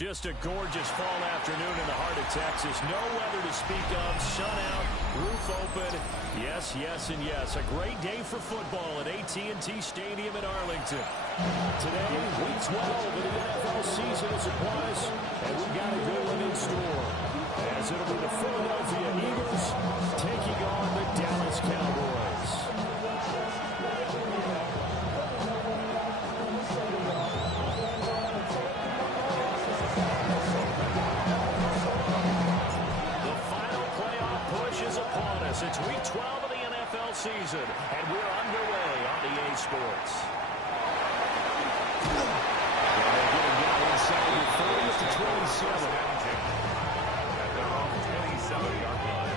Just a gorgeous fall afternoon in the heart of Texas. No weather to speak of. Sun out, roof open. Yes, yes, and yes. A great day for football at AT&T Stadium in Arlington. Today, week 12 of the NFL season is upon us, and we've got a good one in store. As it'll be the Philadelphia Eagles taking on the Dallas Cowboys. It's week 12 of the NFL season, and we're underway on EA Sports. And they're getting down inside the 30 to 27. At their own 27-yard line.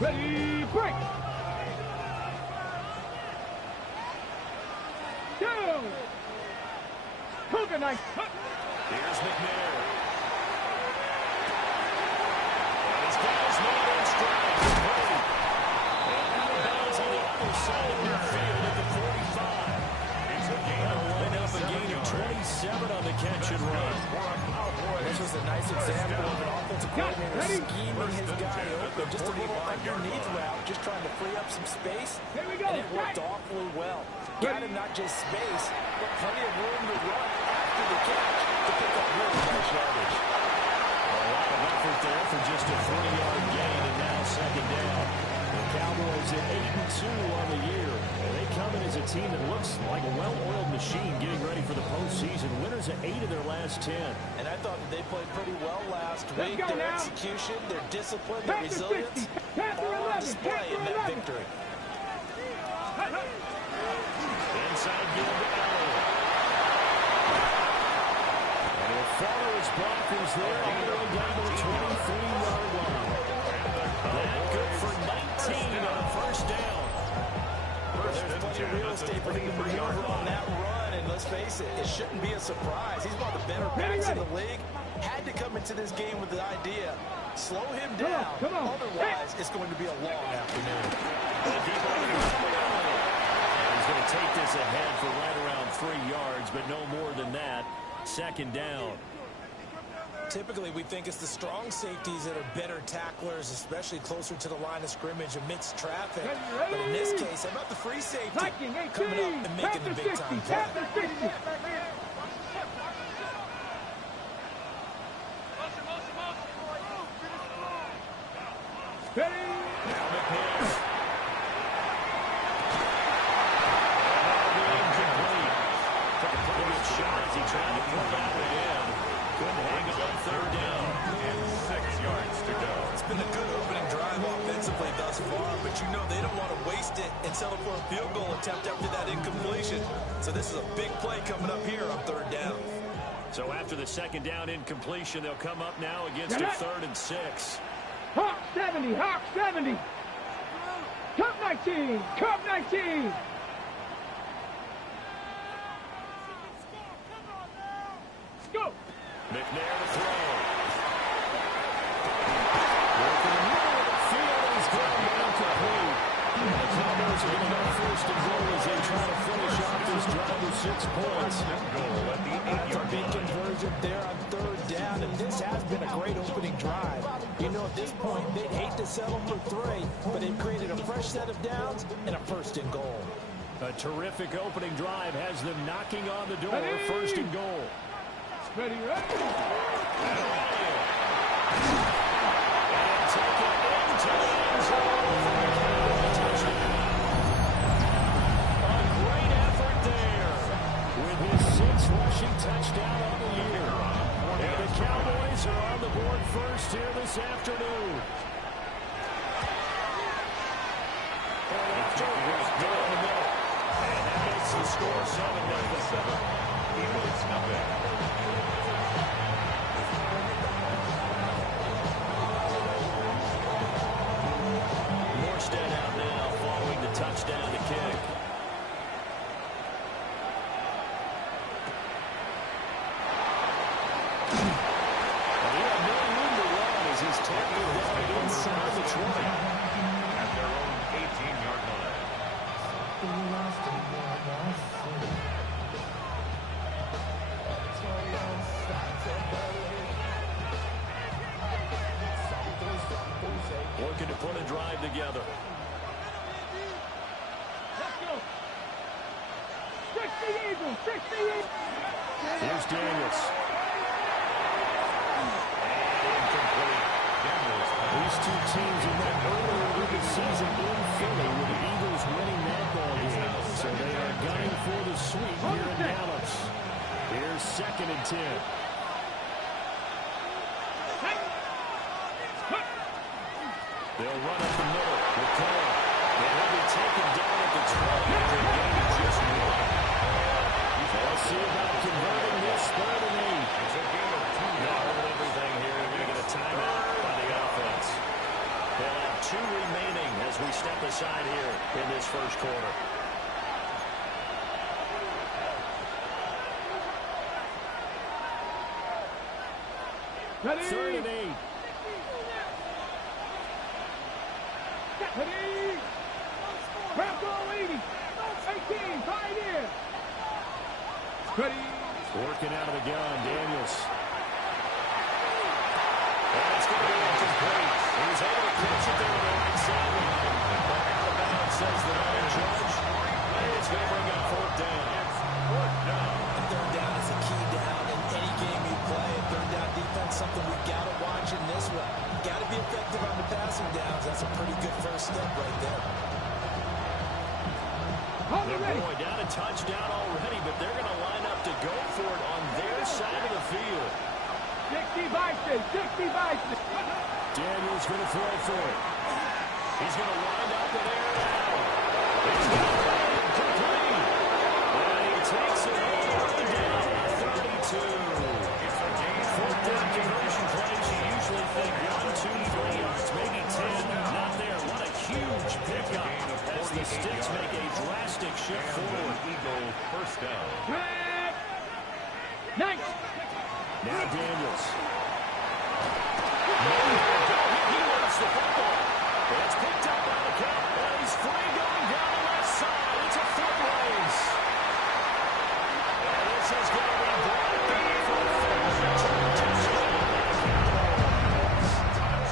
Ready, break! Go! Cougar knife! Here's McNair. And he's got his man in stride. And out of bounds on the other side of midfield at the 45. It's a gain of line up, a gain of 27 on the catch and run. This was a nice example of an offensive coordinator scheming his guy open. Just a little underneath route, just trying to free up some space. Here we go. And it worked awfully well. Got him not just space, but plenty of room to run after the catch to pick up really nice yardage. A lot of effort there for just a 3-yard gain, and now second down. The Cowboys at 8-2 on the year. And they come in as a team that looks like a well-oiled machine getting ready for the postseason. Winners at 8 of their last 10. And I thought that they played pretty well last week. Their execution, their discipline, their resilience, all on display in that victory. Inside give to Allen. And he'll follow his blockers there all the way down to the 23-yard line. That good for 19 on a first down. There's plenty of real estate for him to maneuver on that run, and let's face it, it shouldn't be a surprise. He's one of the better backs in the league. Had to come into this game with the idea, slow him down, otherwise it's going to be a long afternoon. He's going to take this ahead for right around 3 yards, but no more than that. Second down. Typically, we think it's the strong safeties that are better tacklers, especially closer to the line of scrimmage amidst traffic. But in this case, how about the free safety coming up and making the big-time play? Ready? Now McNair. Took a pretty good shot as he tried to pull that one in. Couldn't hang on third down. And 6 yards to go. It's been a good opening drive offensively thus far, but you know they don't want to waste it and settle for a field goal attempt after that incompletion. So this is a big play coming up here on third down. So after the second down incompletion, they'll come up now against a 3rd and 6. Hawk 70, Hawk 70. Cup 19, Cup 19. Go. McNair to throw. Working in the middle of the field, he's going down complete. The Cowboys Cowboys are going to go first and goal as they try to finish off this drive with 6 points. Goal at the 8-yard line. Big conversion there on third down, and this has been a great opening drive. You know, at this point, they'd hate to settle for 3, but they've created a fresh set of downs and a first and goal. A terrific opening drive has them knocking on the door. First and goal. Ready, ready. And take it into the end zone for a touchdown. A great effort there with his 6th rushing touchdown on the year. And the Cowboys are on the board first here this afternoon. Down the middle. And that makes the score 7-7. Eagles nothing. Morstead out now following the touchdown to kick. And he had no room to run as he's tackled down inside the 20. At their own 18-yard line. Looking to put a drive together. Let's go. 60 Eagles, 60 Eagles. Here's Daniels. Incomplete. Daniels. These two teams have met earlier in the season in Philly with the Eagles winning that ball game. So they are gunning for the sweep here in Dallas. Here's 2nd and 10. They'll run up the middle with Cole. And he'll be taken down at the 20 after gaining just 1. They'll see about converting this 3rd and 8. It's a game of 2 yards. Everything here. We're going to get a timeout by the offense. They'll have 2 remaining as we step aside here in this first quarter. Ready. 3rd and 8. Ready. Bronco 80. 18, 5 in. Ready. Working out of the gun, Daniels. And it's going to be incomplete. He was able to catch it there with the right side. But out of bounds, says the line judge. And it's going to bring up 4th down. Third down is a key down in any game you play. Third down defense, something we've got to watch in this one. Got to be effective on the passing downs. That's a pretty good first step right there. Hold it ready. Boy, down a touchdown already, but they're going to line up to go for it on their side of the field. 60 Bison, 60 Bison. Daniels going to throw for it. He's going to wind up and air it out. He's going to throw it complete. And he takes it all the way down at 32. 4th down conversion plays. You usually think 1, 2, 3 yards, maybe 10. Not there. What a huge pickup as the Sticks make a drastic shift forward. Eagle first down. Red. Nice. Now Daniels. He wants the football. It's picked up by the count. And he's free going down the left side. It's a foot race. And this is going to be brought back for a touchdown.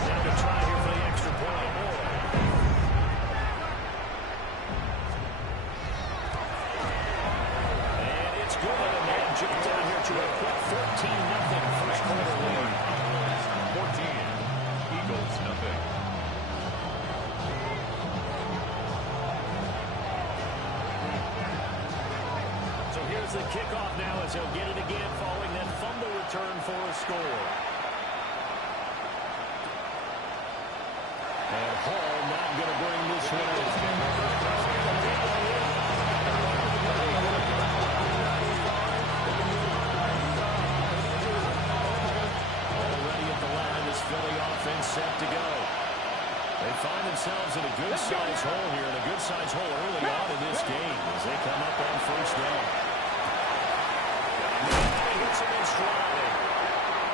Now to try here for the extra point. And it's good. And they jump down here to a quick 14-0 first quarter lead. 14. Eagles nothing. So here's the kickoff now as he'll get it again following that fumble return for a score. And Hall not going to bring this one already at the line, this Philly offense set to go. They find themselves in a good-sized hole here, and a good-sized hole early on in this game as they come up on first down. And he hits him in stride.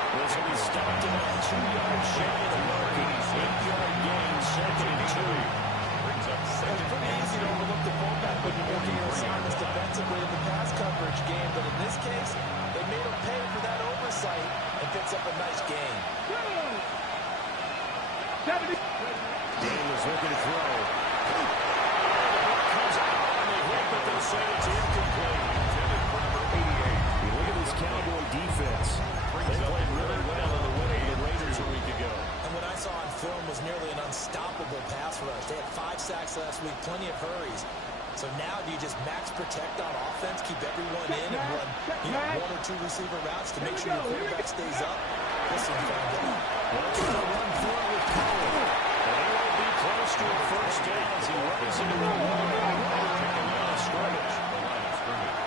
This will be stopped about 2 yards shy of the mark. 8-yard gain, 2nd and 2. brings up second. It's pretty easy to overlook the fullback when you're making your assignments defensively in the pass coverage game, but in this case, they made him pay for that oversight and picks up a nice gain. 70. Daniels looking to throw. Comes out on the hit, but they'll say it's incomplete. Intended for number 88. You look at this Cowboy defense. They played really well in the win over the Raiders a week ago. And what I saw on film was nearly an unstoppable pass rush. They had 5 sacks last week, plenty of hurries. So now do you just max protect on offense, keep everyone in, and run 1 or 2 receiver routes to make sure your quarterback stays up? Listen, Well, trying to run through with Cole. And he won't be close to a first down as he runs into the wall. Kicking line of scrimmage. The line of scrimmage.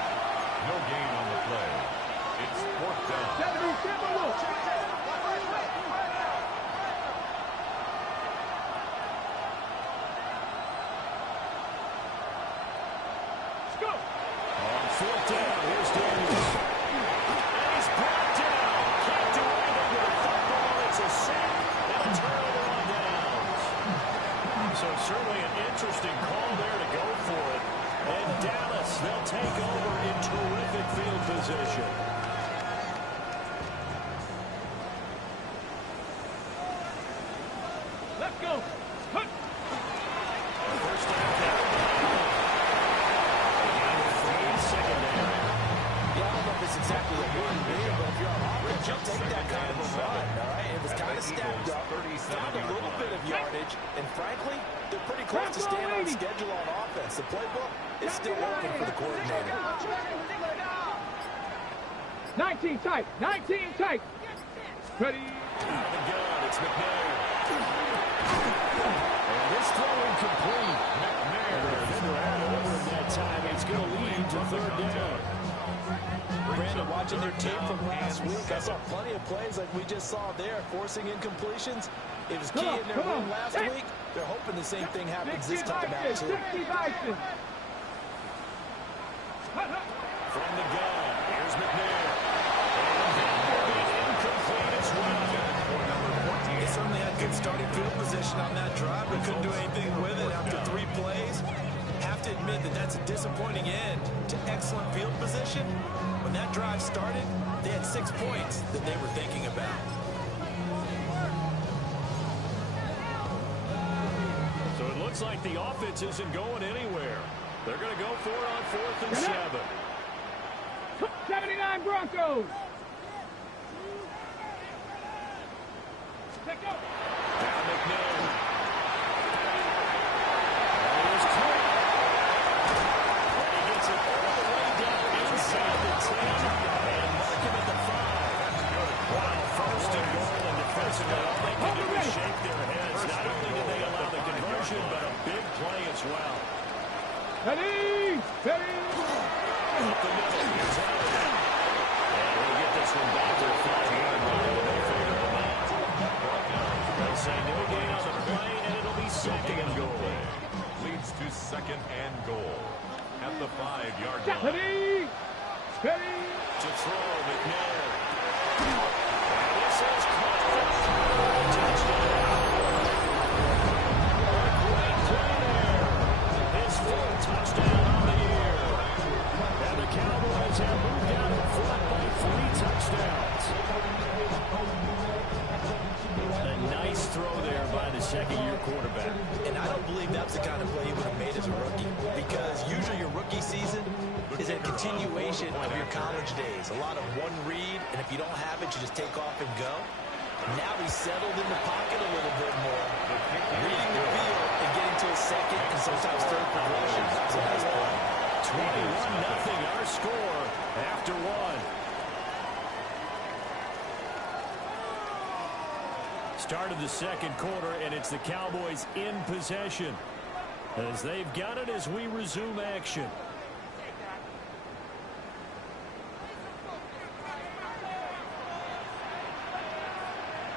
No gain on the play. It's 4th down. 70. On 4th down, here's Daniels. And he's brought down. Can't do anything with the football. It's a sack and a turnover on downs. So certainly an interesting call there to go for it. And Dallas, they'll take over in terrific field position. Let's go. Hunt. First down, Carolina. Secondary. Yeah, I don't know if it's exactly what you want to do, but if you're on offense, you'll take that kind of a run, all right? It was kind of stacked up, found a little bit of yardage, and frankly, they're pretty close to staying on schedule on offense. The playbook is still open for the coordinator. 19 tight. 19 tight. Ready. Out of the gun, it's McNair. And this throw incomplete. McNair. Defender out of that time. It's going to lead to 3rd down. Brandon, watching their tape from last week, I saw plenty of plays like we just saw there, forcing incompletions. It was key in their win last week. They're hoping the same thing happens this time out, too. 60 Bison. From the gun, here's McNair. And that will be incomplete as well. They certainly had good starting field position on that drive, but couldn't do anything with it after 3 plays. Have to admit that that's a disappointing end to excellent field position. When that drive started, they had 6 points that they were thinking about. So it looks like the offense isn't going anywhere. They're going to go for it on 4th and 7. 79 Broncos. Let's go. Down McNair. Here's Clark. And he gets it all the way down inside the 10 and mark him at the 5. Wow, 1st and goal, and defensively all they can do is shake their heads. Not only did they allow the conversion, but a big play as well. Ready. Ready. Up the middle, here's Elliott. And we'll get this one back to the 5-yard line. They figure him out. They'll say no gain on the play, and it'll be 2nd and goal. Leads to 2nd and goal at the 5-yard line. Ready. Ready. To throw, McNair. And this is caught for a touchdown. A great play there. His 4th touchdown on the year. And the Cowboys have moved out in front by 3 touchdowns. A nice throw there by the 2nd-year quarterback. And I don't believe that's the kind of play he would have made as a rookie, because usually your rookie season is a continuation of your college days. A lot of one read, and if you don't have it, you just take off and go. Now he's settled in the pocket a little bit more, reading the field and getting to a 2nd and sometimes 3rd progression. That's a nice play. 21-0 our score after 1. Start of the 2nd quarter, and it's the Cowboys in possession as they've got it as we resume action.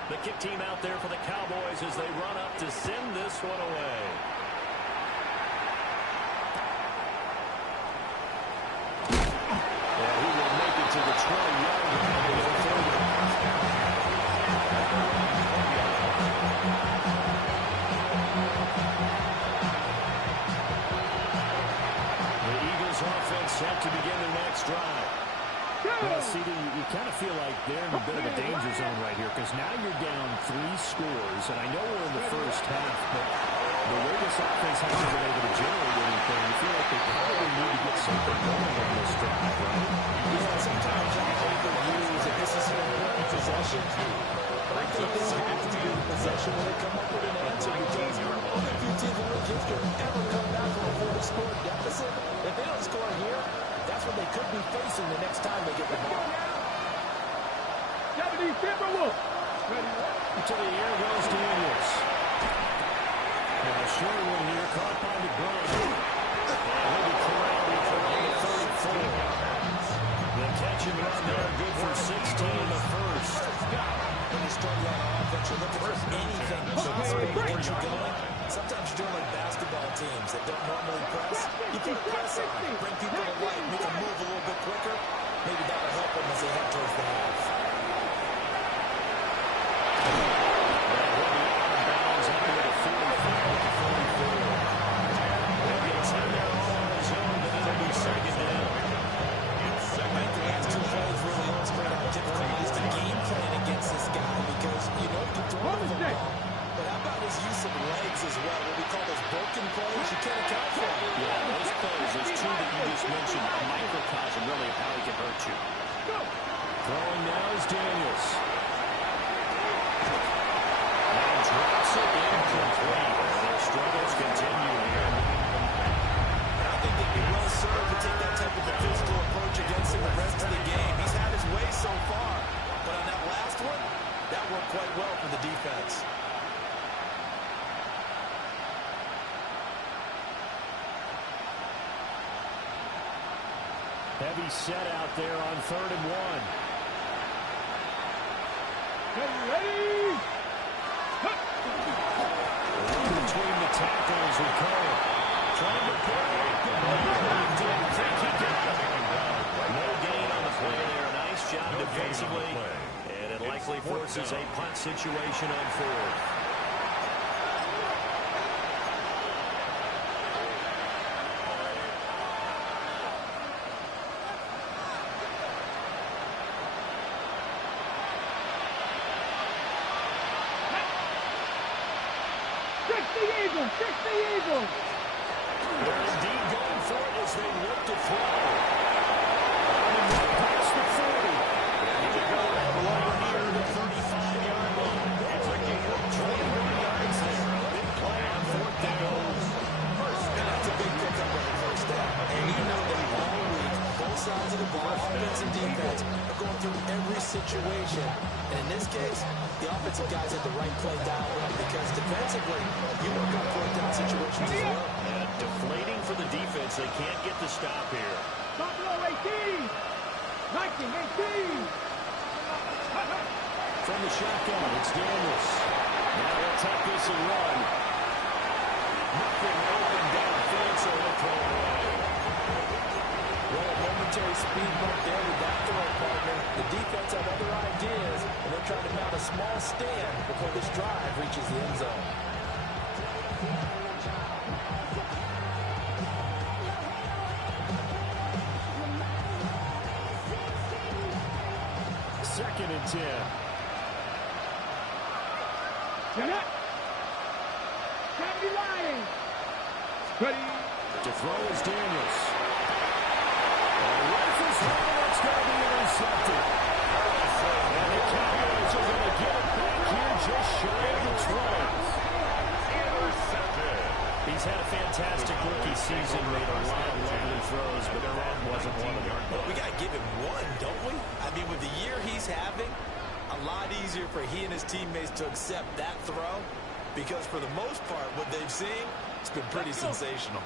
The kick team out there for the Cowboys as they run up to send this one away. Yeah, he will make it to the 20-yard line. this offense set to begin their next drive. Well, CD, you kind of feel like they're in a bit of a danger zone right here because now you're down 3 scores, and I know we're in the first half, but the way this offense hasn't been able to generate anything, you feel like they probably need to get something going on this drive, right? Yeah, sometimes I overuse that this is an important possession. But I think they have to get in possession when they come up with an answer because only a few teams in their history ever come back from a 40-score deficit. If they don't score here, that's what they could be facing the next time they get the ball. Japanese Timberwolves. To the air goes Daniels. Now a short one here, caught by McBride. And he'll be corralled for the 34. The catch and run there, good for 16 in the first. When you struggle on offense, you're looking for anything to get you going. Sometimes you're doing like basketball teams that don't normally press. You put a press on, bring people to life, make them move a little bit quicker. Maybe that'll help them as they head towards the half. Throwing now is Daniels. And drops it incomplete. Their struggles continue here. I think they'd be well served to take that type of a physical approach against him the rest of the game. He's had his way so far. But on that last one, that worked quite well for the defense. Heavy set out there on 3rd and 1. Ready? Between the tackles with Cole. Trying to play. Didn't think he got it. No gain on the play there. Nice job defensively. And it likely forces a punt situation on 4th. Check the Eagles. They're indeed going for it as they look to throw. Past the 40. Ready to go right near the 35-yard line. It's a gain of 21 yards there. Big play on 4th down. And that's a big pickup on the first down. And you know that all week, both sides of the ball, offense and defense, are going through every situation. And in this case, the offensive guys had the right play dialed up because defensively, you work on 4th down situations as well. And deflating for the defense. They can't get the stop here. Top low 18. 19, 18. From the shotgun, it's Daniels. Now they'll take this and run. Nothing open downfield, so he'll throw away. Well, a momentary speed bump there with that throw partner. The defense had other ideas, and they're trying to mount a small stand before this drive reaches the end zone. Second and 10. Get up. Sandy Lying. Ready. To throw is Daniels. And rifles home, it's going to be intercepted. And the Cowboys are going to get it back here just shy of the 12. Intercepted. He's had a fantastic rookie season, made a lot of lovely throws, but that wasn't one of them. Well, we got to give him one, don't we? I mean, with the year he's having, a lot easier for he and his teammates to accept that throw because for the most part, what they've seen, it's been pretty sensational.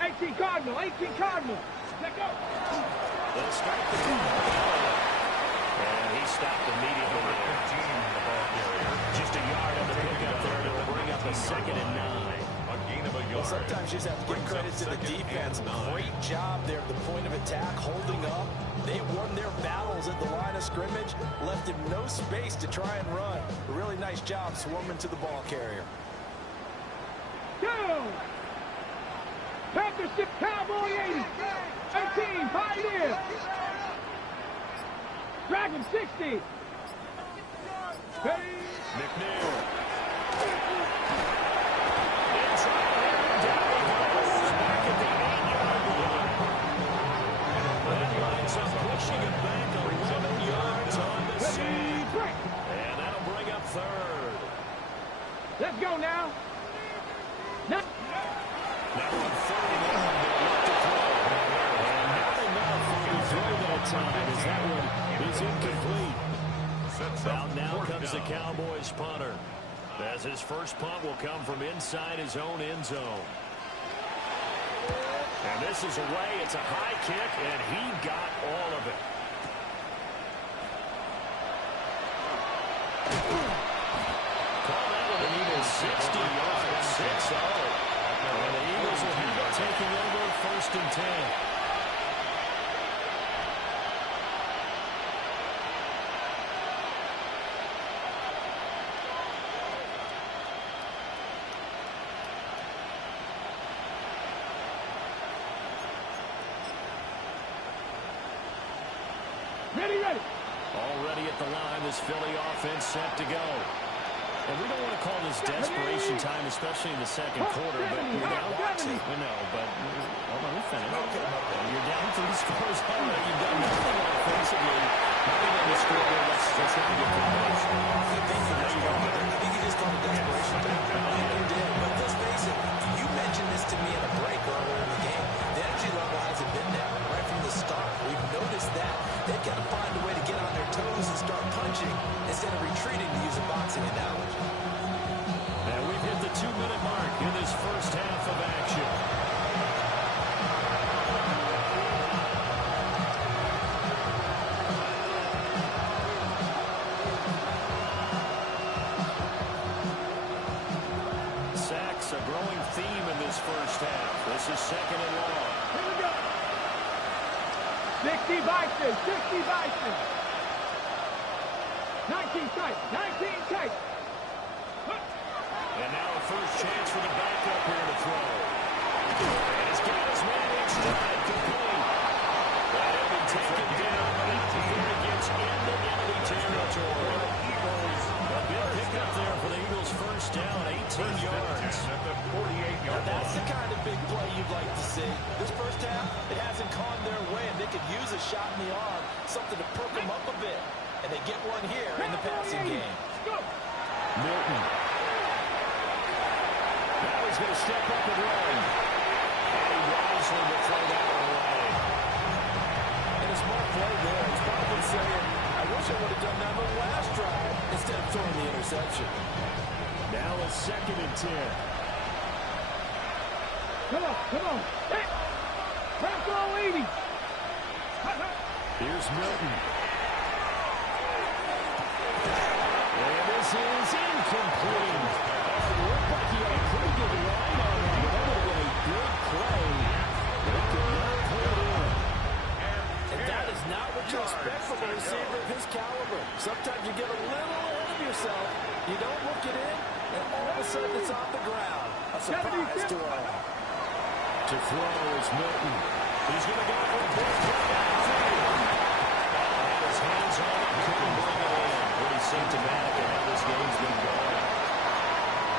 18 Cardinal, 18 Cardinal. Let go. They'll start the and he stopped immediately. Just a yard on the pickup there, and it'll bring up a 2nd and 9. Well, sometimes you just have to give credit to the defense. Great job there at the point of attack, holding up. They won their battles at the line of scrimmage, left him no space to try and run. A really nice job swarming to the ball carrier. Go. Panther stick, Cowboy 80. 18, Pioneer. Dragon 60. McNair. Inside there, down he goes. Back at the 8-yard line. That lines up pushing it back 11 yards on the seed. And that'll bring up third. Let's go now. Now on 31, they'll look to throw. And not enough for the throw that time as that one is incomplete. Out now comes the Cowboys punter. As his first punt will come from inside his own end zone. And this is away. It's a high kick, and he got all of it. Call that one an even 60 yards, 6-0. And the Eagles will have it taking over 1st and 10. Ready. Already at the line, this Philly offense set to go. And we don't want to call this desperation time, especially in the second quarter, but you're down. We know, but hold on, we finished. You're down 3 scores already. You've done nothing offensively. Nothing on the scoreboard. Let's not get the points. I think you just called it desperation time. You did, but let's face it. You mentioned this to me in a break earlier in the game. The energy level hasn't been there right from the start. We've noticed that. They've got to find a way to get on their toes and start punching instead of retreating, to use a boxing analogy. And we've hit the 2-minute mark in this first half of action. Sacks, a growing theme in this first half. This is 2nd and long. Here we go. 60 Bison. 19 tight. And now a first chance for the backup here to throw. And he's got his man in stride, complete. That will be taken down out before he gets into enemy territory. A big pickup there for the Eagles' first down, 18 yards. At the 48-yard line. That's the kind of big play you'd like to see. This first half, it hasn't gone their way, and they could use a shot in the arm, something to perk them up a bit. And they get one here in the passing game. Milton. Now he's going to step up and run. And he wisely will throw that one away. And a smart play there. He's probably saying, I wish I would have done that on the last drive instead of throwing the interception. Now a 2nd and 10. Come on. Hey. Franco 80. Here's Milton. And this is incomplete. It looked like he had a pretty good line on that, but that would have been a good play. They could not pull it in. And that is not what you expect from a receiver of his caliber. Sometimes you get a little ahead of yourself. You don't look it in, and all of a sudden it's on the ground. A surprise to all. To throw is Milton. He's going to go for a big play downfield. Had his hands on it, couldn't bring it in. Pretty symptomatic of how this game's been going.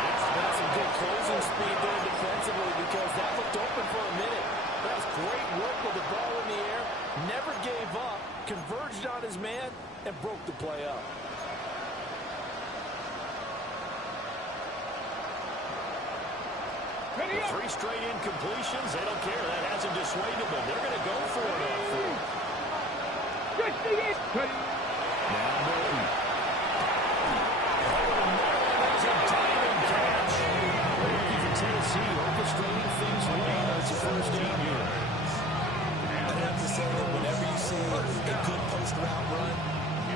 That's some good closing speed there defensively because that looked open for a minute. That was great work with the ball in the air. Never gave up, converged on his man, and broke the play up. The 3 straight incompletions, they don't care. That hasn't dissuaded them. They're going to go for it on 4th. Now Milton. There's a diving catch. Rookie for Tennessee orchestrating things late as a first team here. I'd have to say that whenever you see a good post route run,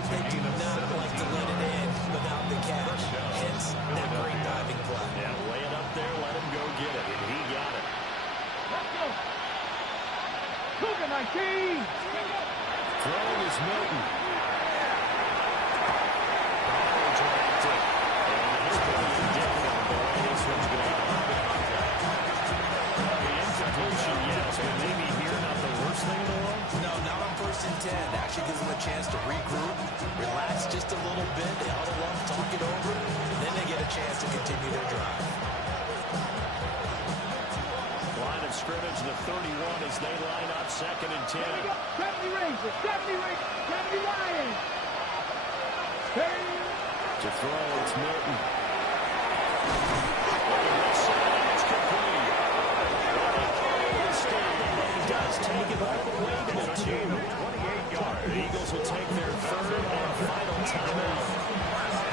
they do not like to let it in without the catch. Hence, that great diving play. Yeah, lay it up there, let him go get it, and he got it. Let's go. Cougar 19. Throwing is Milton. Ballage wrapped it. And it's pretty indicative of the way this one's going. The incomplete gives them a chance to regroup, relax just a little bit. They huddle up, talk it over, and then they get a chance to continue their drive. Line of scrimmage, the 31 as they line up 2nd and 10. 70 Rangers, 70 Rangers, 70 Lions. To throw, it's Milton. It's complete. He does take it all the way to the 2. 28 yards. The Eagles will take their 3rd and final timeout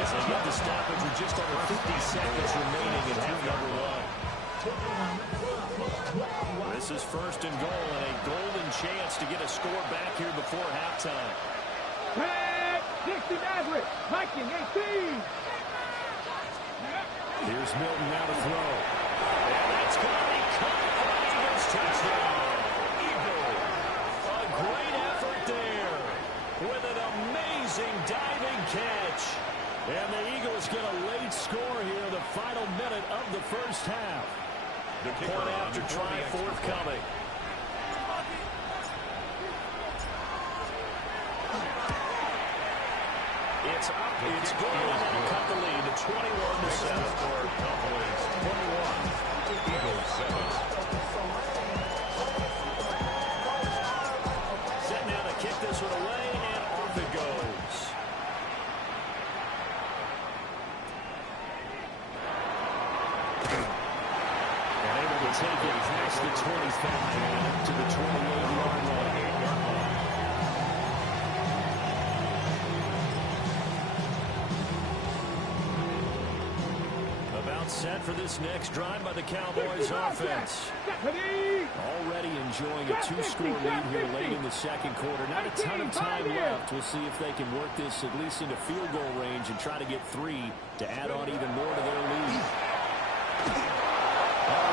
as they get the stoppage with just under 50 seconds remaining in half number 1. This is 1st and goal and a golden chance to get a score back here before halftime. Dixon Everett, Viking 18. Here's Milton now to throw. And that's going to be caught for the Eagles touchdown. Eagle. A great effort there with an amazing diving catch. And the Eagles get a late score here, the final minute of the first half. The point after try forthcoming. It's up. It's good. And cut the lead to 21-7. Score Cowboys 21. Eagles 7. Set now to kick this one away, and off it goes. And able to take it past the 25 and to the 28-yard line. Set for this next drive by the Cowboys offense. Already enjoying a 2-score lead here late in the 2nd quarter. Not a ton of time left. We'll see if they can work this at least into field goal range and try to get 3 to add on even more to their lead.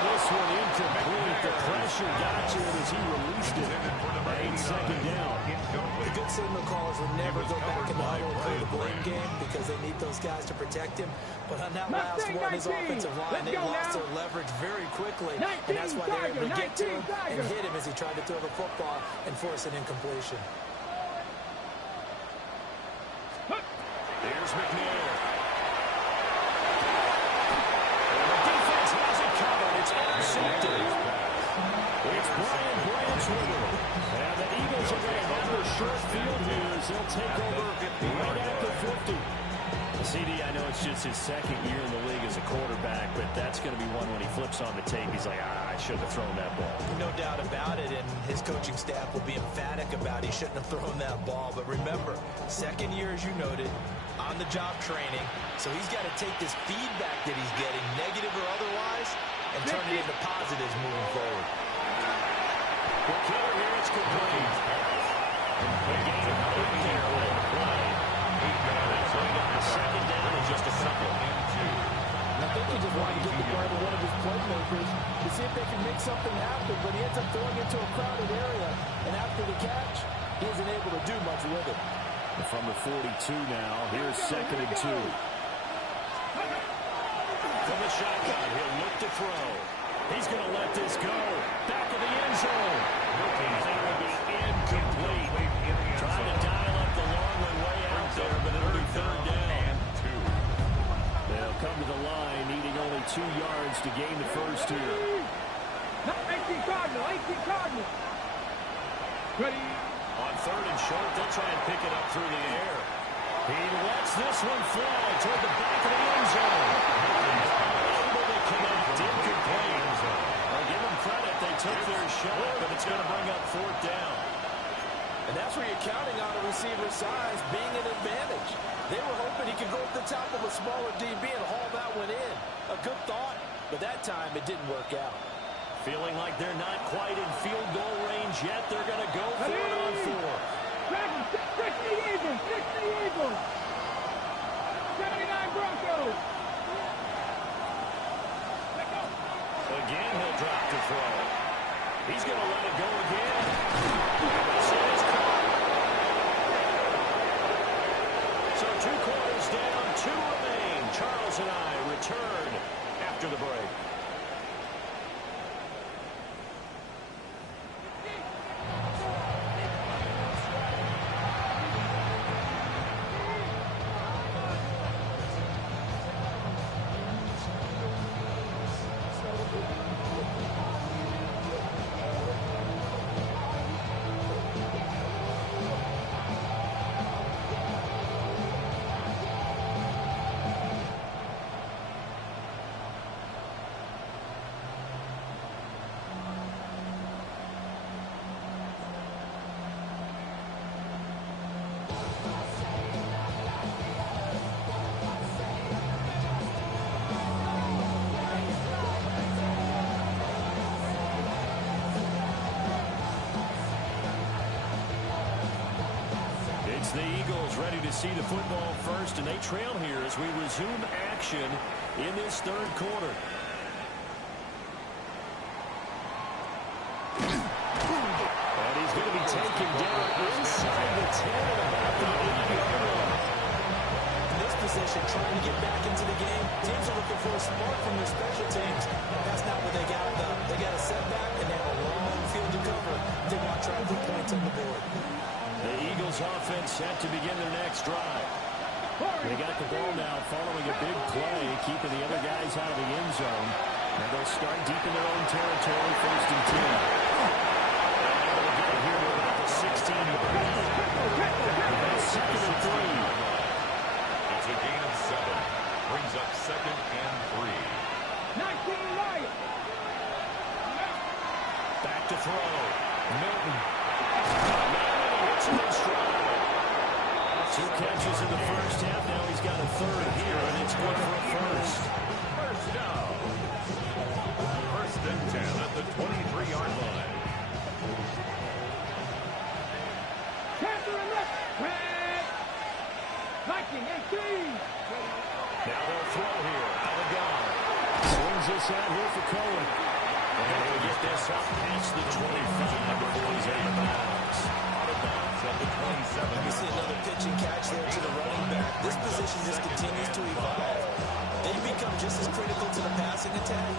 This one incomplete. The pressure got to it as he released it. And 2nd down. The good signal callers would never go back in the huddle and play the blame game because they need those guys to protect him. But on that last one, his offensive line, they lost their leverage very quickly. And that's why they were able to get to him and hit him as he tried to throw the football and force an incompletion. There's McNair. And the defense has it covered. It's intercepted. It's Brian Branch with it. And the Eagles are going to have a short field here as they'll take over right at the 50. CD, I know it's just his 2nd year in the league as a quarterback, but that's going to be one when he flips on the tape. He's like, I shouldn't have thrown that ball. No doubt about it, and his coaching staff will be emphatic about he shouldn't have thrown that ball. But remember, 2nd year, as you noted, on-the-job training, so he's got to take this feedback that he's getting, negative or otherwise, and turn it into positives moving forward. The killer here, it's complete. The game over there with play. Second down and just a couple. I think he just wanted to get the ball to one of his playmakers to see if they can make something happen, but he ends up throwing into a crowded area, and after the catch, he isn't able to do much with it. And from the 42 now, here's 2nd and 2. From the shotgun, he'll look to throw. He's going to let this go. Back of the end zone. That will be incomplete. Trying to dial up the long one way out there, but it'll be 3rd down. They'll come to the line, needing only 2 yards to gain the first here. 18 Cardinal, 18 Cardinal. Ready. On 3rd and short, they'll try and pick it up through the air. He lets this one fly toward the back of the end zone. Able to connect, incomplete. I'll give them credit, they took their shot, but it's going to bring up 4th down. And that's where you're counting on a receiver's size being an advantage. They were hoping he could go up the top of a smaller DB and haul that one in. A good thought, but that time it didn't work out. Feeling like they're not quite in field goal range yet. They're going to go for it on 4. 60 Eagles, 60 Eagles. 79 Broncos. Again, he'll drop to throw. He's going to let it go again. This is caught. So 2 quarters down, 2 remain. Charles and I return after the break. Eagles ready to see the football first, and they trail here as we resume action in this third quarter. And he's going to be taken down inside the 10 at the 8-yard line. In this position, trying to get back into the game, teams are looking for a spark from their special teams. That's not what they got, though. They got a setback, and they have a long field to cover. They want to try to put points on the board. The Eagles offense set to begin their next drive. They got the ball now following a big play, keeping the other guys out of the end zone. And they'll start deep in their own territory, 1st and 10. And they'll get it here to about the 16-yard line. That's 2nd and 3. It's a gain of 7. Brings up 2nd and 3. 19 Lions. Back to throw. Milton. Hits him in stride. 2 catches in the first half. Now he's got a third here, and it's good for a first. First down. 1st and 10 at the 23-yard line. Panther and left. Red. Viking 18. Now they'll throw here. Out of gun. Swings this out here for Cohen. And he'll get this up past the 25 before he's out of bounds. Out of bounds at the 27. You see another pitch and catch there to the running back. This position just continues to evolve. They become just as critical to the passing attack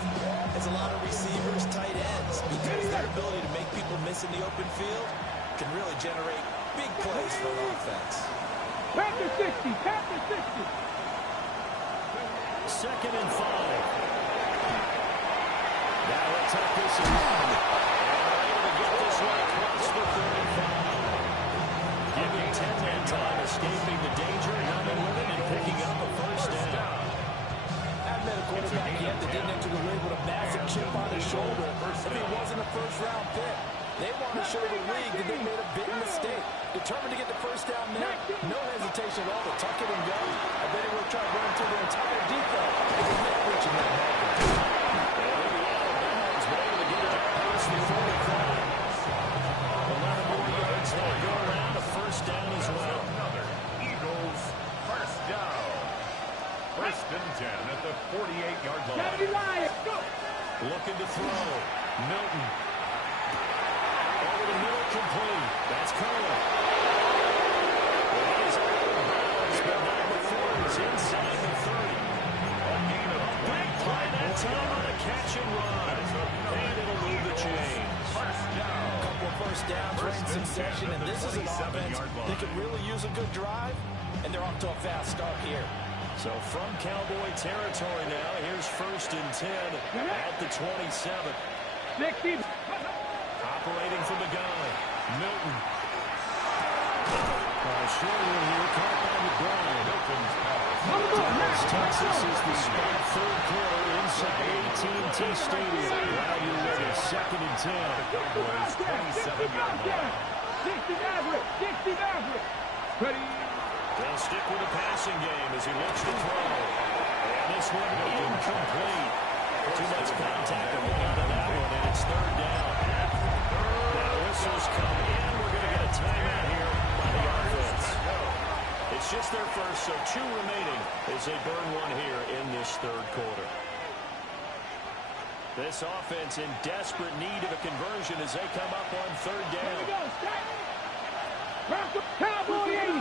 as a lot of receivers, tight ends, because their ability to make people miss in the open field can really generate big plays for an offense. Panther 60. Panther 60. 2nd and 5. Now let's take this and run. And they're able to get this one across the 35. Giving 10-man time, escaping the danger, running with it, and picking up a first down. I've met a quarterback yet that didn't enter the league with a massive chip on his shoulder. If he wasn't a first-round pick, they want to show the league that they made a big mistake. Determined to get the first down there, no hesitation at all to tuck it and go. I bet he would try to run through the entire defense if he met reaching that marker. Eagles first down. 1st and 10 at the 48-yard line. Looking to throw. Milton. Over the middle, complete. That's Cohen. It is out of bounds, but not before he's inside the 30. A gain of Big play that time on a catch and run. And it'll move the chains. First down. A couple of first downs right in succession, and this is an offense that could really use a good drive, and they're off to a fast start here. So from Cowboy territory now, here's 1st and 10 at the 27. 60. Operating from the gun. Milton. Short one here, caught by McBride. Milton's pass. Texas is the spot, third quarter inside AT&T Stadium. While you're ready, 2nd and 10. Cowboys 27-yard line. 60 Maverick. 60 Maverick. Ready. They'll stick with the passing game as he looks to throw. And this one incomplete. Too much contact to hold on to that one, and it's 3rd down. Now whistles come in. We're going to get a timeout here by the offense. It's just their first, so 2 remaining as they burn one here in this 3rd quarter. This offense in desperate need of a conversion as they come up on 3rd down. Cowboy 80.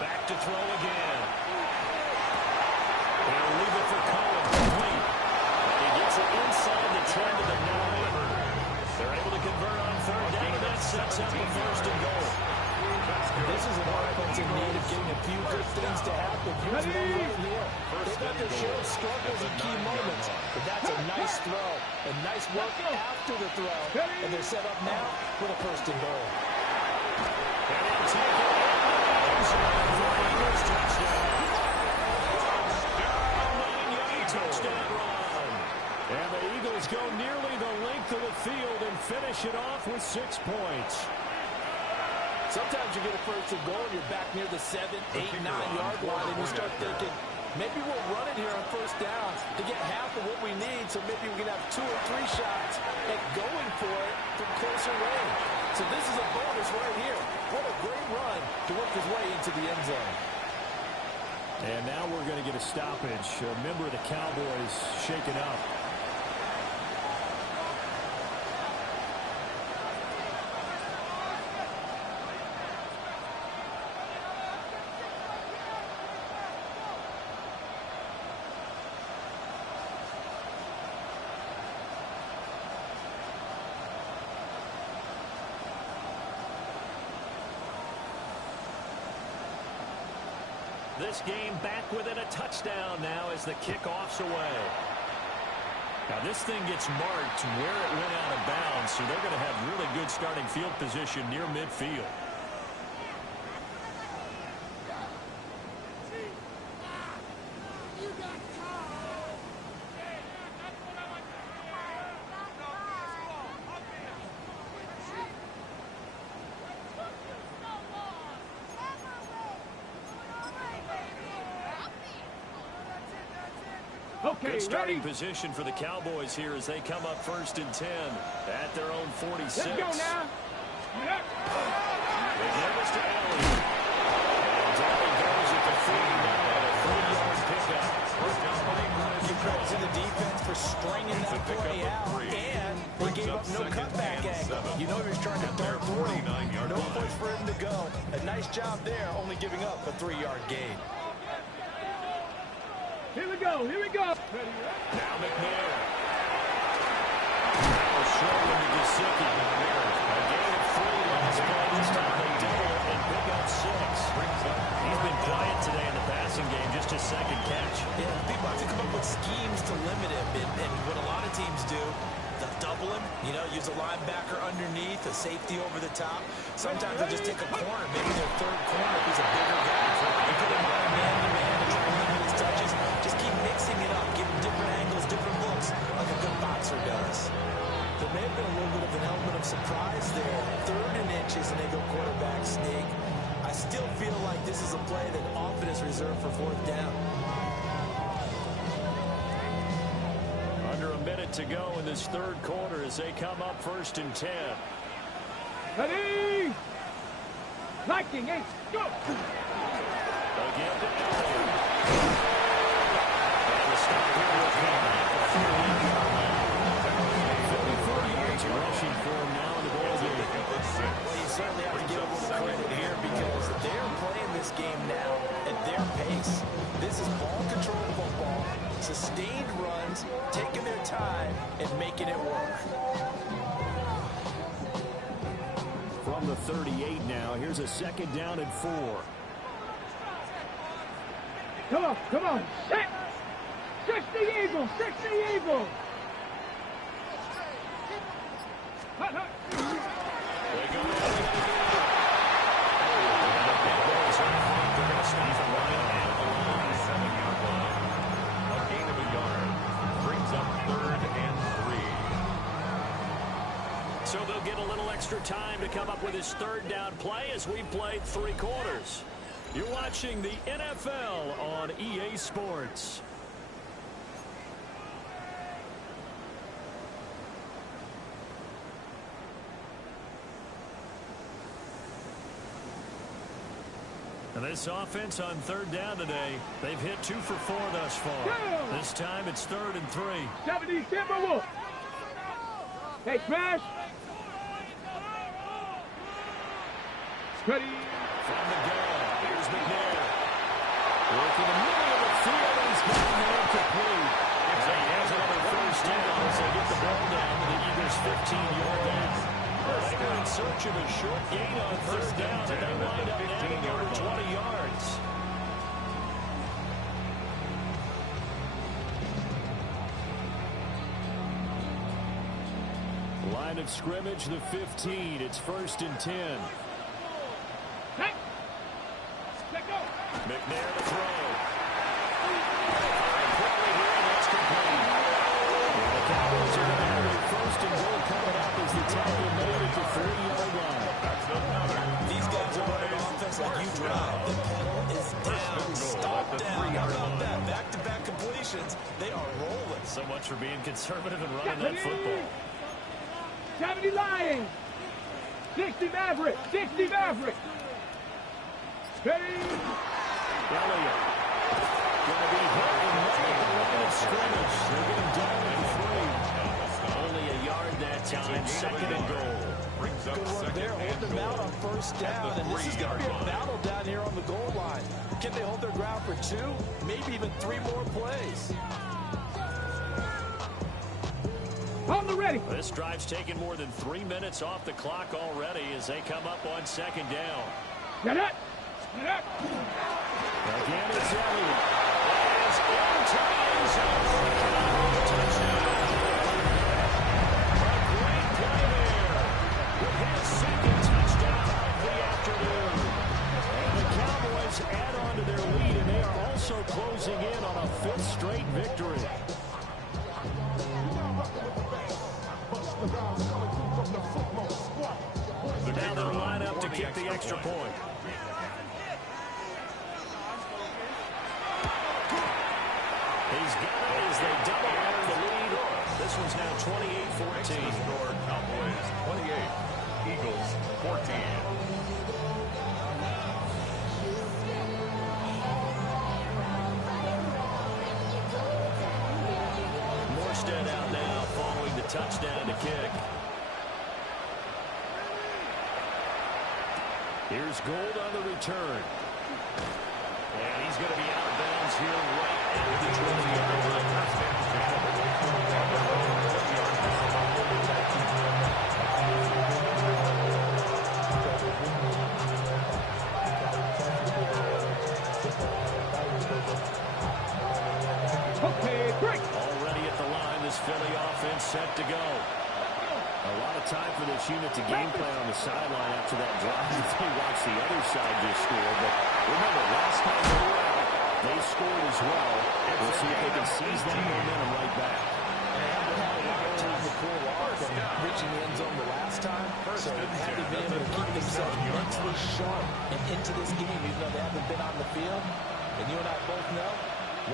Back to throw again. They'll leave it for Cohen. Complete. And he gets it inside the 10 to the 9. They're able to convert on 3rd down, and that sets up the 1st and goal. This is an offense in need of getting a few good things to happen. Here's one right here. They've got their share of struggles in key moments, but that's a nice throw. A nice work after the throw, and they're set up now with a 1st and goal. And they'll take it. Touchdown run. And the Eagles go nearly the length of the field and finish it off with 6 points. Sometimes you get a 1st and goal and you're back near the 7, 8, 9-yard line and you start thinking, Maybe we'll run it here on first down to get half of what we need, so maybe we can have 2 or 3 shots at going for it from closer range. So this is a bonus right here. What a great run to work his way into the end zone. And now we're going to get a stoppage. A member of the Cowboys shaken up. This game back within a touchdown now as the kickoff's away. Now this thing gets marked where it went out of bounds, so they're going to have really good starting field position near midfield. Okay, Good starting ready? position for the Cowboys here as they come up 1st and 10 at their own 46. Let's go now. Yeah. They give us to Elliott. And down he goes at the 49, a 3-yard pickup. Give credit to the defense for stringing that play out, and they gave up no cutback angle. You know he was trying to dart through. No place for him to go. A nice job there, only giving up a 3-yard gain. Here we go. Here we go. Ready, Now McNair. Now short into Gesicki. A gain of 3 last play. This time they double it and pick up 6. He's been quiet today in the passing game. Just his second catch. Yeah, people have to come up with schemes to limit him, and what a lot of teams do, they'll double him, you know, use a linebacker underneath, a safety over the top. Sometimes they'll just take a corner, maybe their third corner if he's a bigger guy, and put him on man-to-man to try to limit his touches. Just keep mixing it up, give him different angles, different looks, like a good boxer does. There may have been a little bit of an element of surprise there. 3rd and inches, and they go quarterback sneak. I still feel like this is a play that often is reserved for 4th down. Under a minute to go in this 3rd quarter as they come up 1st and 10. Ready? Liking it. Go. Again to Elliott. And the stop here will come at the 34 yards rushing for him now in the ball game. Well, you certainly have to give them a little credit here because they're playing this game now at their pace. This is ball control football, sustained runs, taking their time, and making it work. From the 38 now, here's a 2nd down and 4. Come on, come on. 60 Eagles, 60 Eagles. Hut, hut. They go down again. And the big boys are in front. They're going to stop him right at the line. 7-yard line. A gain of a yard. Brings up 3rd and 3. So they'll get a little extra time to come up with his 3rd down play as we played 3 quarters. You're watching the NFL on EA Sports. And this offense on 3rd down today, they've hit 2 for 4 thus far. Go! This time it's 3rd and 3. 70 Timberwolves. Hey, Crash. Ready? From the gun, here's McNair. Working the middle of the field, he's got him incomplete. They have another 1st down as they get the ball down to the Eagles' 15-yard line. They were in search of a short gain on 3rd down, and they wind up adding over 20 yards. Line of scrimmage, the 15. It's 1st and 10. Hey. Let go. McNair to throw. Quickly here, and that's complete. The Cowboys are going to have a 1st and goal coming up as the tackle made at the 3-yard line. These guys are running offense like you drive. The pedal is down. Stop down. How about that? much for being conservative and running that football. 70 Lions. 60 Maverick. 60 Maverick. Steady. Elliott. Going to be hit and running at the line of scrimmage. They're getting down at 3. Only a yard that time. Second and goal. Good work there. Hold them out on first down. And this is going to be a battle down here on the goal line. Can they hold their ground for 2? Maybe even 3 more plays. On the ready. This drive's taken more than 3 minutes off the clock already as they come up on second down. Get it. Get it. Again, it's Elliott. It's into the end zone. Touchdown. A great play there. With his second touchdown of the afternoon. And the Cowboys add on to their lead, and they are also closing in on a 5th straight victory. Now they'll line up to kick the extra point. He's got it as they double up the lead. This one's now 28-14. Score Cowboys 28, Eagles 14. Morstead out now following the touchdown to kick. Here's Gould on the return. And he's going to be out of bounds here right at the 20-yard line. Okay, break. Already at the line, this Philly offense set to go. A lot of time for this unit to game plan on the sideline after that drive. They watched the other side just score. But remember, last time they were out, they scored as well. We'll see if they can seize that momentum right back. And they had a lot of time to pull off from reaching the end zone the last time. So had they been able to keep themselves mentally sharp and into this game, even though they haven't been on the field. And you and I both know,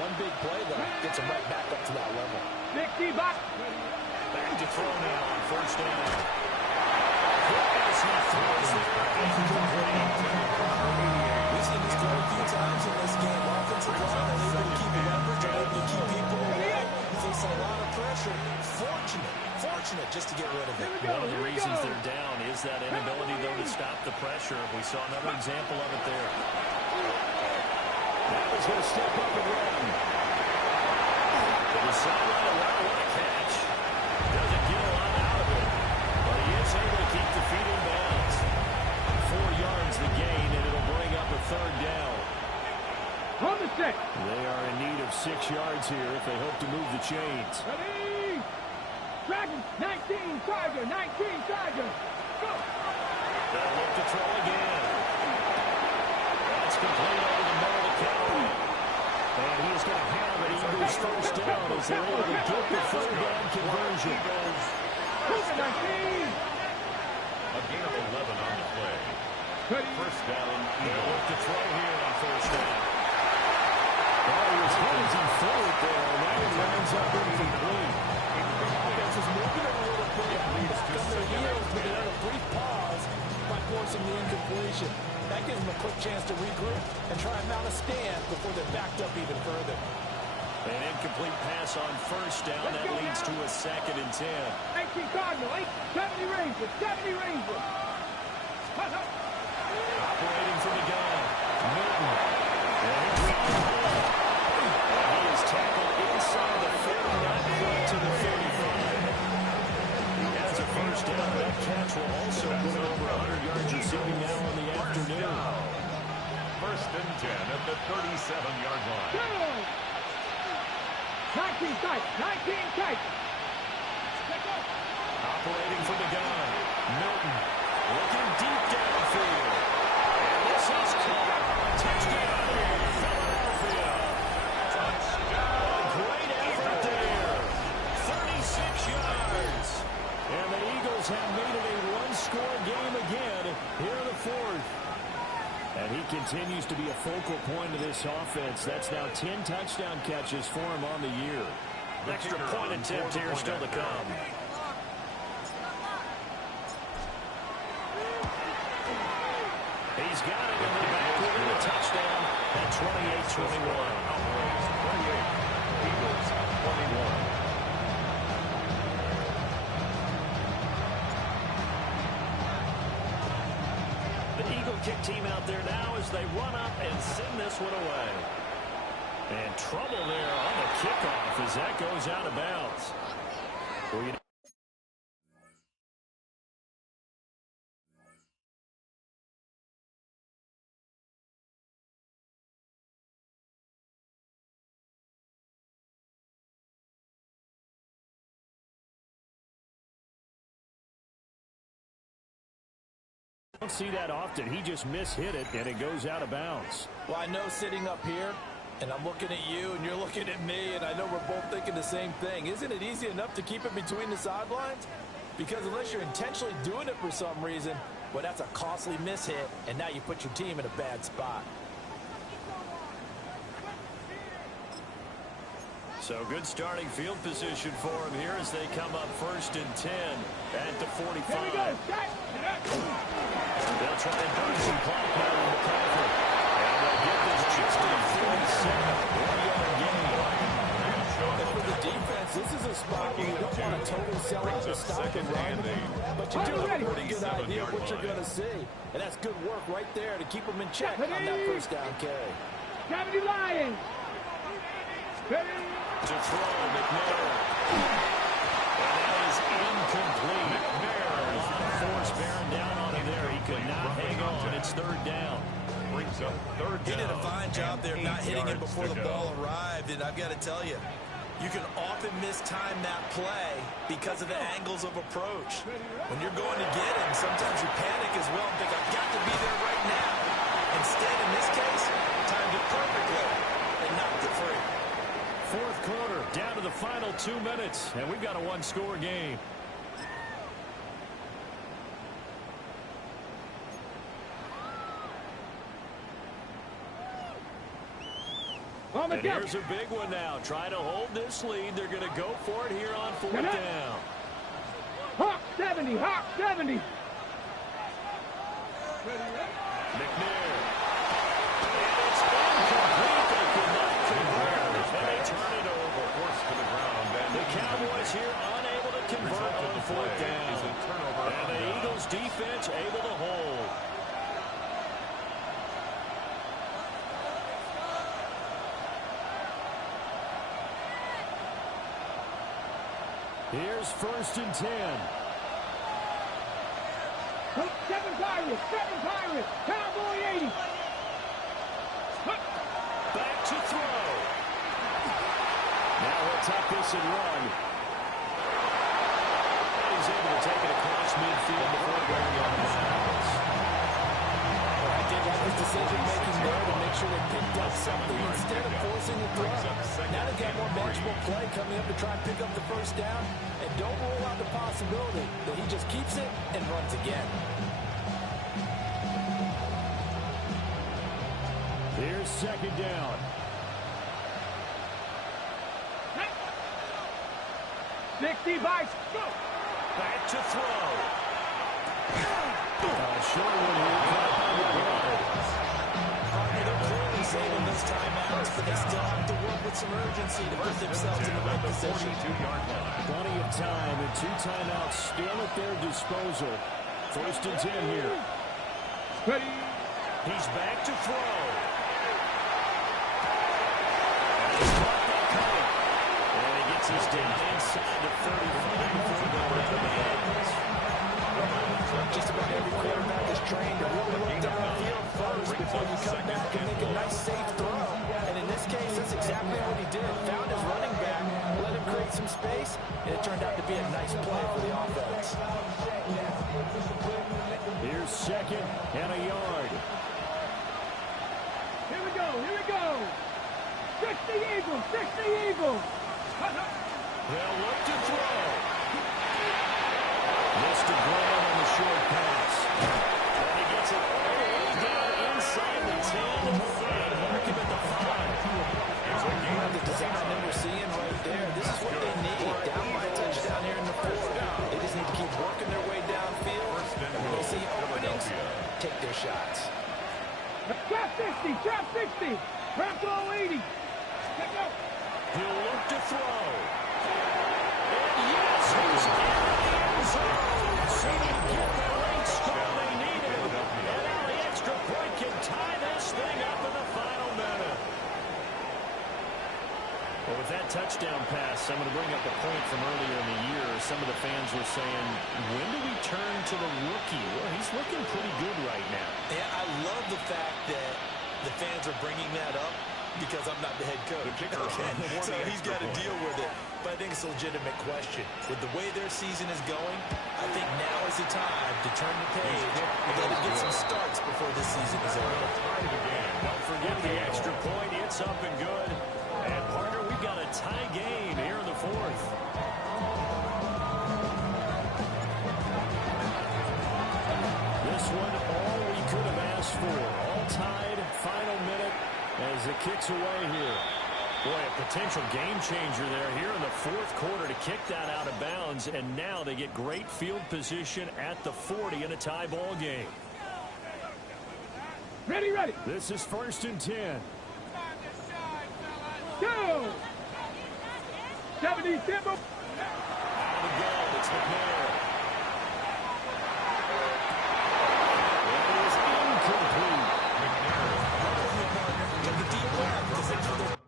one big play, though, gets them right back up to that level. 60 back. Back to throw now on first down. As he throws it incomplete. We've seen this quite a few times in this game. Offensive line are able to keep leverage, are able to keep people away. Facing a lot of pressure. Fortunate just to get rid of it. One of the reasons they're down is that inability, though, to stop the pressure. We saw another example of it there. Now he's going to step up and run. To the sideline, wow, what a catch. Doesn't get a lot out of it, but he is able to keep the feet in bounds. 4 yards the gain, and it'll bring up a third down. On the set. They are in need of 6 yards here if they hope to move the chains. Ready. Dragon. 19 Tiger. 19 Tiger. Go. They'll look to throw again. That's complete over the middle to Callaway. And he is going to have an Eagles first down as they're able to get the third down conversion. First 19. A gain of 11 on the play. Ready. First down, They'll Eagles. look to throw here on first down. Oh, he was hosing through it there, and now it lands up incomplete. Offense is moving it a little bit. Come their heels with another brief pause by forcing the incompletion. That gives them a quick chance to regroup and try and mount a stand before they're backed up even further. An incomplete pass on first down. That leads to a 2nd and 10. 19 Cardinal. 70 Rangers. 70 Rangers. Operating from the gun. Milton. And he is tackled inside the 49 to the 35. He has a first down. That catch will also put him over 100 yards receiving now on the afternoon. First and 10 at the 37-yard line. Go. 19 tight. 19 tight. Operating from the gun. Milton looking deep downfield. And this is caught. Touchdown, Philadelphia. A great effort there. 36 yards. And the Eagles have made it a one-score game again here in the 4th. And he continues to be a focal point of this offense. That's now 10 touchdown catches for him on the year. Extra point attempt here still to come. He's got it in the back with a touchdown at 28-21. Cowboys 28, Eagles 21. The Eagle kick team out there now as they run up and send this one away. And trouble there on the kickoff as that goes out of bounds. Don't see that often. He just mishit it, and it goes out of bounds. Well, I know sitting up here, and I'm looking at you, and you're looking at me, and I know we're both thinking the same thing. Isn't it easy enough to keep it between the sidelines? Because unless you're intentionally doing it for some reason, well, that's a costly mishit, and now you put your team in a bad spot. So good starting field position for him here as they come up 1st and 10 at the 45. Here we go. They'll try and burn some clock now with McCaffrey. And they'll get this just to 47. 1-yard gain. And for the defense, this is a spot where you don't want to totally sell out the stop and run, but you do have a pretty good idea of what you're going to see. And that's good work right there to keep them in check on that first down carry. 70 Lions. Ready? To throw, McNair. And that is incomplete. McNair is the force bearing down on him there. He could not hang on. It's 3rd down. Brings up 3rd down. He did a fine job there not hitting it before the ball arrived. And I've got to tell you, you can often mistime that play because of the angles of approach. When you're going to get him, sometimes you panic as well and think, I've got to be there right now. Instead, in this case, timed it perfectly and knocked it free. 4th quarter, down to the final 2 minutes, and we've got a 1-score game. And here's a big one now. Trying to hold this lead. They're going to go for it here on 4th down. Hawk 70, Hawk 70. McNair. And it's incomplete. They could not convert. And they turn it over. Forced to the ground. And the Cowboys here unable to convert on 4th down. And the Eagles defense able to hold. Here's 1st and 10. 7 Pirates, 7 Pirates, Cowboy 80. Back to throw. Now he'll tuck this and run. And he's able to take it across midfield before going on the bounds. I did like his decision-making there to make sure they picked up something instead of forcing the throw. Now they've got more manageable play coming up to try and pick up the 1st down. And don't rule out the possibility that he just keeps it and runs again. Here's 2nd down. Hey. 60 by go. Back to throw. Short one here. They're clearly saving those timeouts, but they still have to work with some urgency to put themselves in the right position. 42-yard line. Plenty of time and 2 timeouts still at their disposal. 1st and 10 here. Ready? He's back to throw. And he's caught that coming. And he gets his down inside the 35 before going out of bounds. Just about every quarterback is trained to really look downfield first before you come back and make a nice safe throw. And in this case, that's exactly what he did. Found his running back, let him create some space, and it turned out to be a nice play for the offense. Here's 2nd and a yard. Here we go, here we go. 60 Eagles, 60 Eagles. They'll look to throw. Missed a Graham on the short pass. And he gets it all the way down inside the 10 and mark him at the 5. The design that we're seeing right there, this is what they shots. Trap 60, trap 60. Trap goal 80. Check out. He'll look to throw. And yes, he's in the end zone. So they get the late score they needed. And now the extra point can tie this thing up in the final minute. Well, with that touchdown pass, I'm going to bring up a point from earlier in the year. Some of the fans were saying, when do we turn to the rookie? Well, he's looking pretty good right now. Yeah, I love the fact that the fans are bringing that up because I'm not the head coach. So he's got to deal with it. But I think it's a legitimate question. With the way their season is going, I think now is the time to turn the page and let it get some starts before this season is over. Don't forget the extra point. It's up and good. And, partner, we've got a tie game here in the fourth. This one, all we could have asked for. All tied, final minute as it kicks away here. Boy, a potential game changer there here in the fourth quarter to kick that out of bounds. And now they get great field position at the 40 in a tie ball game. Ready, ready. This is 1st and 10. Go. 70 Simple. Out of the goal, it's McNair. That is incomplete. Get the deep ball because they know they're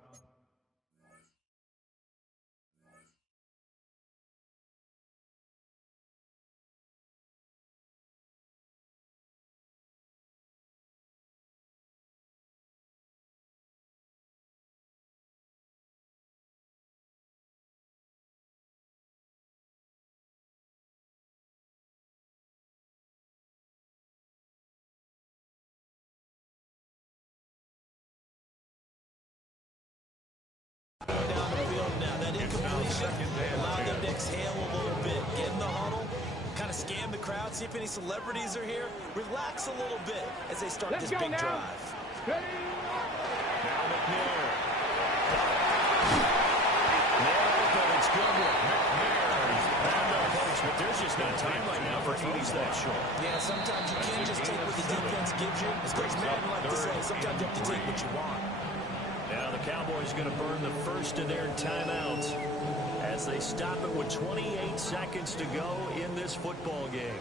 down the field now. That incompletion allowed them to exhale a little bit. Get in the huddle, kind of scan the crowd, see if any celebrities are here. Relax a little bit as they start this big drive. Ready. Now McNair. It's good with McNair. But there's just not time right now for throws that short. Yeah, sometimes you can't just take what the defense gives you. As Coach Madden likes to say, sometimes you have to take what you want. Now the Cowboys are going to burn the first of their timeouts as they stop it with 28 seconds to go in this football game.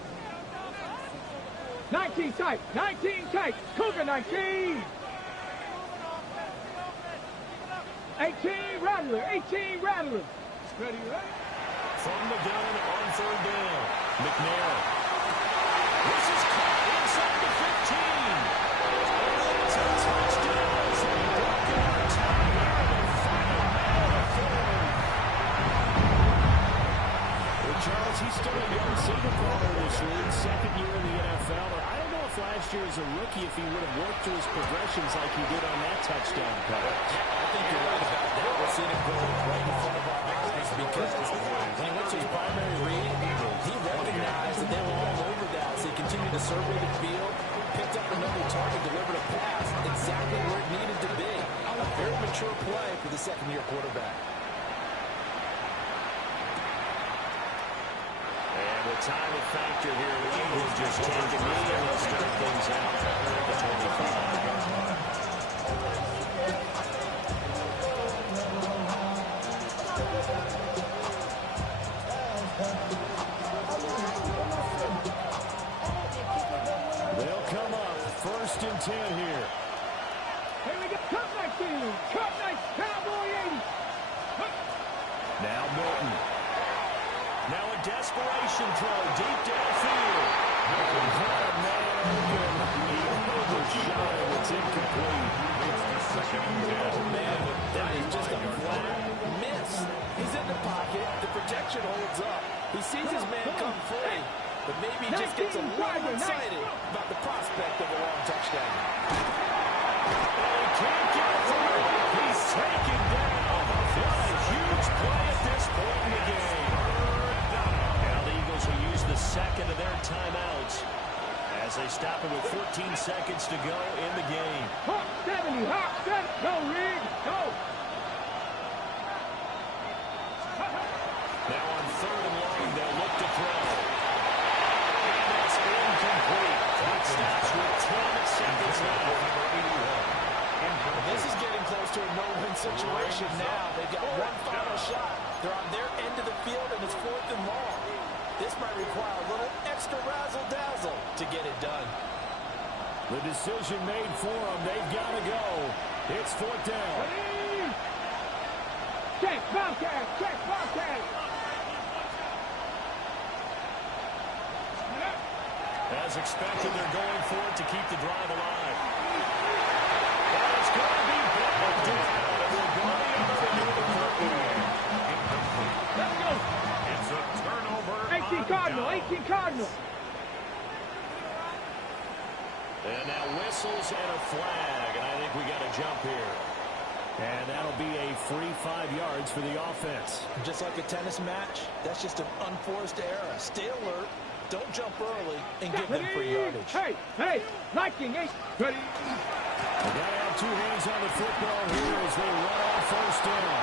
19 tight. 19 tight. Cougar 19. 18 Rattler. 18 Rattler. Ready, ready. From the gun on 3rd down. McNair. This is caught inside the 15. It's a touchdown as they broke our tie here in the final minute of fourth. Well, Charles, he's still a young single caller in this league, second year in the NFL. I don't know if last year as a rookie if he would have worked through his progressions like he did on that touchdown pass. I think you're right about that. We're seeing it go right in front of our eyes because when he went to his primary read, he recognized that they were all over that. So he continued to survey the field, picked up another target, delivered a pass exactly where it needed to be. A very mature play for the second-year quarterback. And the time of factor here, the Eagles just take a knee and they'll start things out at the 25. They'll come up 1st and 10 here. Here we go. Cup 19. Cup 19. Cowboy 80. Now Milton. Now a desperation throw deep downfield. Overshot it. It's incomplete. Man, that is just a flat miss. He's in the pocket. The protection holds up. He sees his man come free, but maybe he just gets a little excited about the prospect of a long touchdown. He can't get through. He's taken down. What a huge play at this point in the game. Now the Eagles will use the second of their timeouts as they stop it with 14 seconds to go in the game. Hawk 70. Hawk 70. Go, Rig. Go. Now on 3rd and long, they'll look to throw. And it's incomplete. Clock stops with 20 possession now. They've got one final shot. They're on their end of the field, and it's 4th and long. This might require a little extra razzle-dazzle to get it done. The decision made for them. They've got to go. It's 4th down. Check, Bobcat, check, Bobcat. As expected, they're going for it to keep the drive alive. And it's going to be blocked down. They're going the other way with the football. Let's go. It's a turnover. 18 Cardinal, 18 Cardinal. And now whistles and a flag, and I think we got a jump here. And that'll be a free 5 yards for the offense. Just like a tennis match, that's just an unforced error. Stay alert, don't jump early, and give them free yardage. Hey, Viking, hey, ready. They got to have 2 hands on the football here as they run on 1st down.